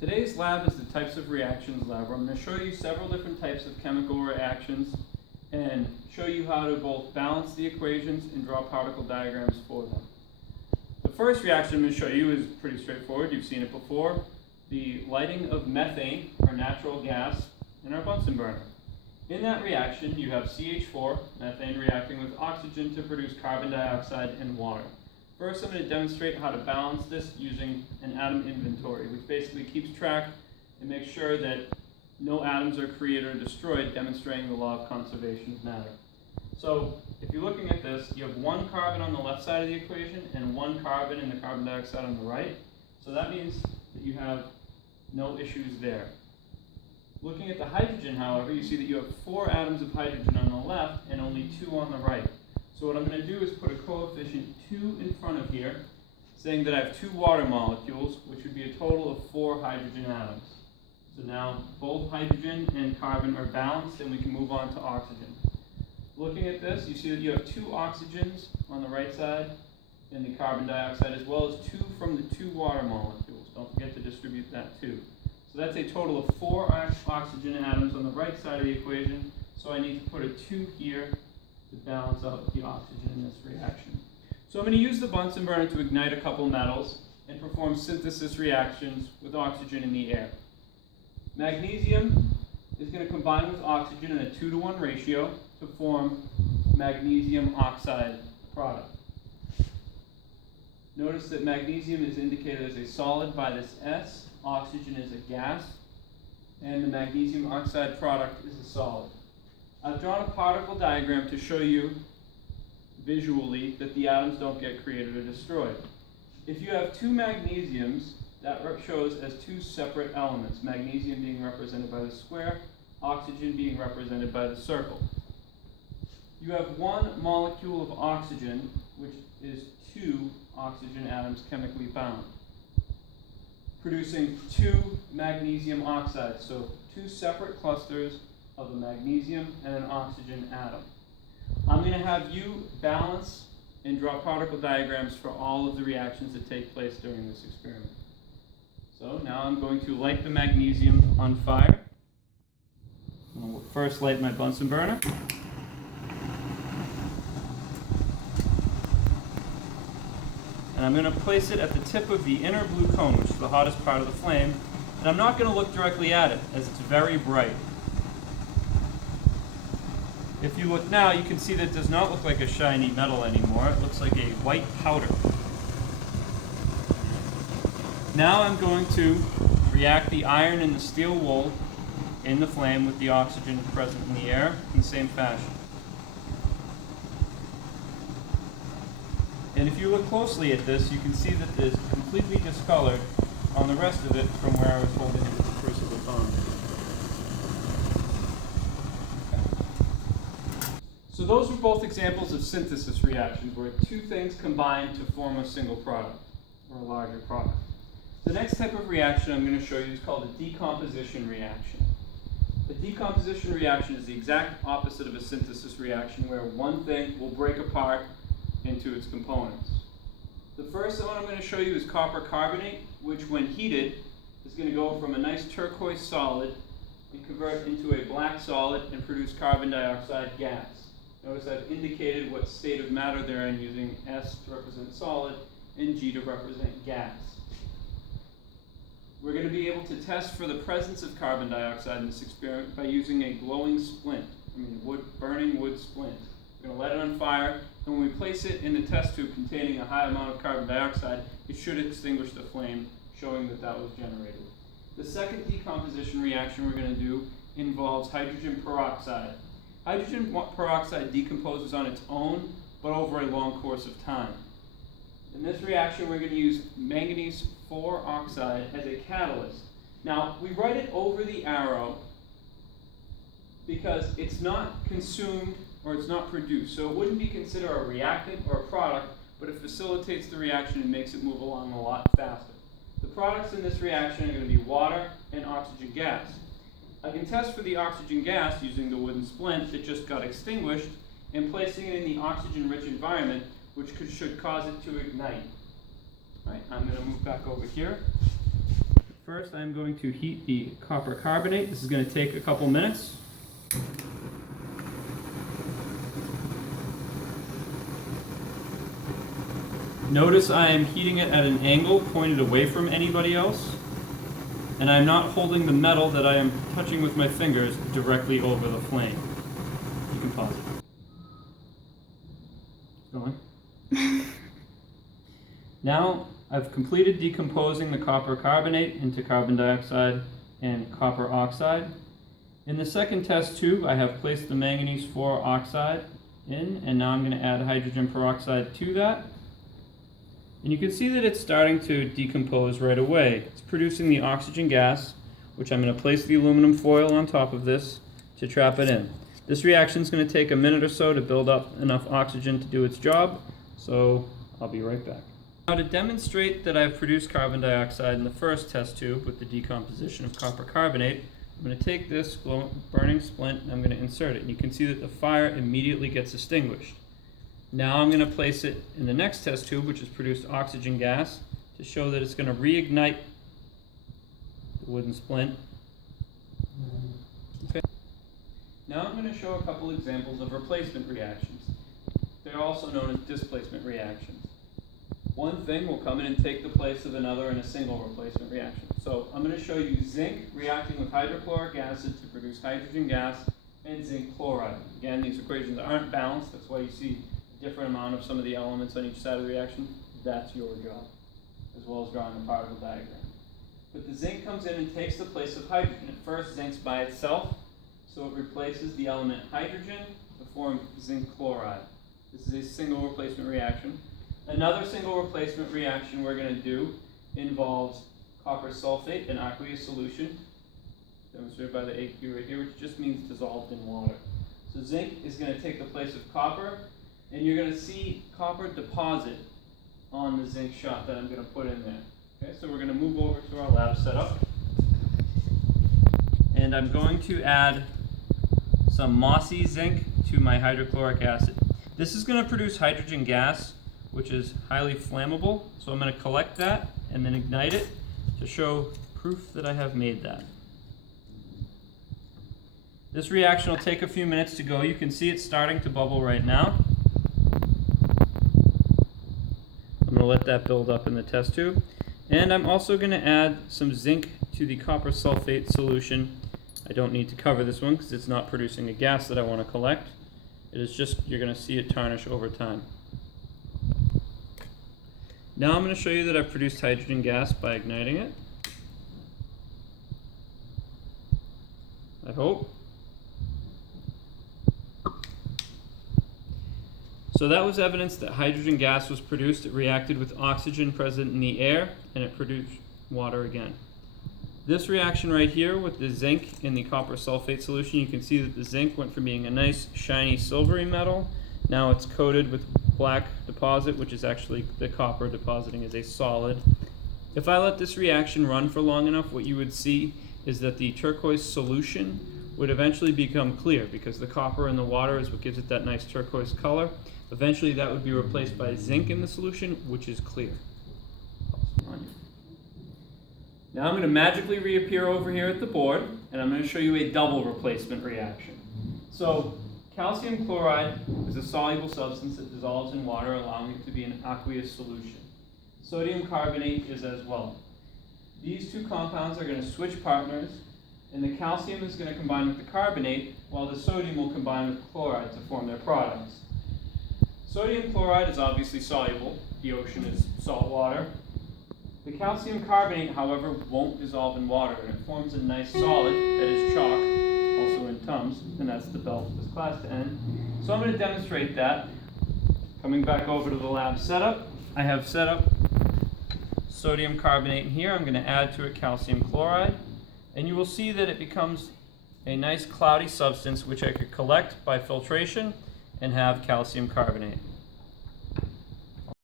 Today's lab is the types of reactions lab, where I'm going to show you several different types of chemical reactions and show you how to both balance the equations and draw particle diagrams for them. The first reaction I'm going to show you is pretty straightforward. You've seen it before. The lighting of methane, or natural gas, in our Bunsen burner. In that reaction, you have CH4, methane, reacting with oxygen to produce carbon dioxide and water. First, I'm going to demonstrate how to balance this using an atom inventory, which basically keeps track and makes sure that no atoms are created or destroyed, demonstrating the law of conservation of matter. So, if you're looking at this, you have one carbon on the left side of the equation and one carbon in the carbon dioxide on the right. So that means that you have no issues there. Looking at the hydrogen, however, you see that you have 4 atoms of hydrogen on the left and only 2 on the right. So what I'm going to do is put a coefficient 2 in front of here, saying that I have 2 water molecules, which would be a total of 4 hydrogen atoms. So now both hydrogen and carbon are balanced, and we can move on to oxygen. Looking at this, you see that you have 2 oxygens on the right side in the carbon dioxide, as well as 2 from the 2 water molecules. Don't forget to distribute that too. So that's a total of 4 oxygen atoms on the right side of the equation, so I need to put a 2 here to balance out the oxygen in this reaction. So I'm going to use the Bunsen burner to ignite a couple metals and perform synthesis reactions with oxygen in the air. Magnesium is going to combine with oxygen in a 2-to-1 ratio to form magnesium oxide product. Notice that magnesium is indicated as a solid by this S, oxygen is a gas, and the magnesium oxide product is a solid. I've drawn a particle diagram to show you visually that the atoms don't get created or destroyed. If you have 2 magnesiums, that shows as 2 separate elements, magnesium being represented by the square, oxygen being represented by the circle. You have 1 molecule of oxygen, which is 2 oxygen atoms chemically bound, producing 2 magnesium oxides, so 2 separate clusters of a magnesium and an oxygen atom. I'm going to have you balance and draw particle diagrams for all of the reactions that take place during this experiment. So now I'm going to light the magnesium on fire. I'll first light my Bunsen burner. And I'm going to place it at the tip of the inner blue cone, which is the hottest part of the flame. And I'm not going to look directly at it, as it's very bright. If you look now, you can see that it does not look like a shiny metal anymore. It looks like a white powder. Now I'm going to react the iron and the steel wool in the flame with the oxygen present in the air in the same fashion. And if you look closely at this, you can see that it is completely discolored on the rest of it from where I was holding it with the crucible on. So those were both examples of synthesis reactions, where 2 things combine to form a single product, or a larger product. The next type of reaction I'm going to show you is called a decomposition reaction. A decomposition reaction is the exact opposite of a synthesis reaction, where one thing will break apart into its components. The first one I'm going to show you is copper carbonate, which when heated is going to go from a nice turquoise solid and convert into a black solid and produce carbon dioxide gas. Notice I've indicated what state of matter they're in, using S to represent solid and G to represent gas. We're going to be able to test for the presence of carbon dioxide in this experiment by using a glowing splint, burning wood splint. We're going to let it on fire, and when we place it in the test tube containing a high amount of carbon dioxide, it should extinguish the flame, showing that that was generated. The second decomposition reaction we're going to do involves hydrogen peroxide. Hydrogen peroxide decomposes on its own, but over a long course of time. In this reaction, we're going to use manganese 4 oxide as a catalyst. Now, we write it over the arrow because it's not consumed or it's not produced. So it wouldn't be considered a reactant or a product, but it facilitates the reaction and makes it move along a lot faster. The products in this reaction are going to be water and oxygen gas. I can test for the oxygen gas using the wooden splint that just got extinguished and placing it in the oxygen-rich environment, which should cause it to ignite. All right, I'm going to move back over here. First, I'm going to heat the copper carbonate. This is going to take a couple minutes. Notice I am heating it at an angle pointed away from anybody else, and I'm not holding the metal that I am touching with my fingers directly over the flame. Decomposite. Going. Now I've completed decomposing the copper carbonate into carbon dioxide and copper oxide. In the second test tube, I have placed the manganese 4 oxide in, and now I'm going to add hydrogen peroxide to that. And you can see that it's starting to decompose right away. It's producing the oxygen gas, which I'm going to place the aluminum foil on top of this to trap it in. This reaction is going to take a minute or so to build up enough oxygen to do its job, so I'll be right back. Now, to demonstrate that I've produced carbon dioxide in the first test tube with the decomposition of copper carbonate, I'm going to take this burning splint and I'm going to insert it. And you can see that the fire immediately gets extinguished. Now I'm going to place it in the next test tube, which has produced oxygen gas, to show that it's going to reignite the wooden splint. Okay. Now I'm going to show a couple examples of replacement reactions. They're also known as displacement reactions. One thing will come in and take the place of another in a single replacement reaction. So I'm going to show you zinc reacting with hydrochloric acid to produce hydrogen gas and zinc chloride. Again, these equations aren't balanced. That's why you see a different amount of some of the elements on each side of the reaction. That's your job, as well as drawing a particle diagram. But the zinc comes in and takes the place of hydrogen. At first, zinc's by itself, so it replaces the element hydrogen to form zinc chloride. This is a single replacement reaction. Another single replacement reaction we're going to do involves copper sulfate in aqueous solution, demonstrated by the AQ right here, which just means dissolved in water. So zinc is going to take the place of copper, and you're going to see copper deposit on the zinc shot that I'm going to put in there. Okay, so we're going to move over to our lab setup, and I'm going to add some mossy zinc to my hydrochloric acid. This is going to produce hydrogen gas, which is highly flammable, so I'm going to collect that and then ignite it to show proof that I have made that. This reaction will take a few minutes to go. You can see it's starting to bubble right now. I'm going to let that build up in the test tube. And I'm also going to add some zinc to the copper sulfate solution. I don't need to cover this one because it's not producing a gas that I want to collect. It is just, you're going to see it tarnish over time. Now I'm going to show you that I've produced hydrogen gas by igniting it. I hope. So that was evidence that hydrogen gas was produced. It reacted with oxygen present in the air, and it produced water again. This reaction right here with the zinc in the copper sulfate solution, you can see that the zinc went from being a nice shiny silvery metal. Now it's coated with black deposit, which is actually the copper depositing as a solid. If I let this reaction run for long enough, what you would see is that the turquoise solution would eventually become clear, because the copper in the water is what gives it that nice turquoise color. Eventually that would be replaced by zinc in the solution, which is clear. Now I'm going to magically reappear over here at the board, and I'm going to show you a double replacement reaction. So calcium chloride is a soluble substance that dissolves in water, allowing it to be an aqueous solution. Sodium carbonate is as well. These two compounds are going to switch partners, and the calcium is going to combine with the carbonate, while the sodium will combine with chloride to form their products. Sodium chloride is obviously soluble. The ocean is salt water. The calcium carbonate, however, won't dissolve in water, and it forms a nice solid that is chalk, also in Tums, and that's the belt for this class to end. So I'm going to demonstrate that. Coming back over to the lab setup, I have set up sodium carbonate in here. I'm going to add to it calcium chloride, and you will see that it becomes a nice cloudy substance which I could collect by filtration and have calcium carbonate.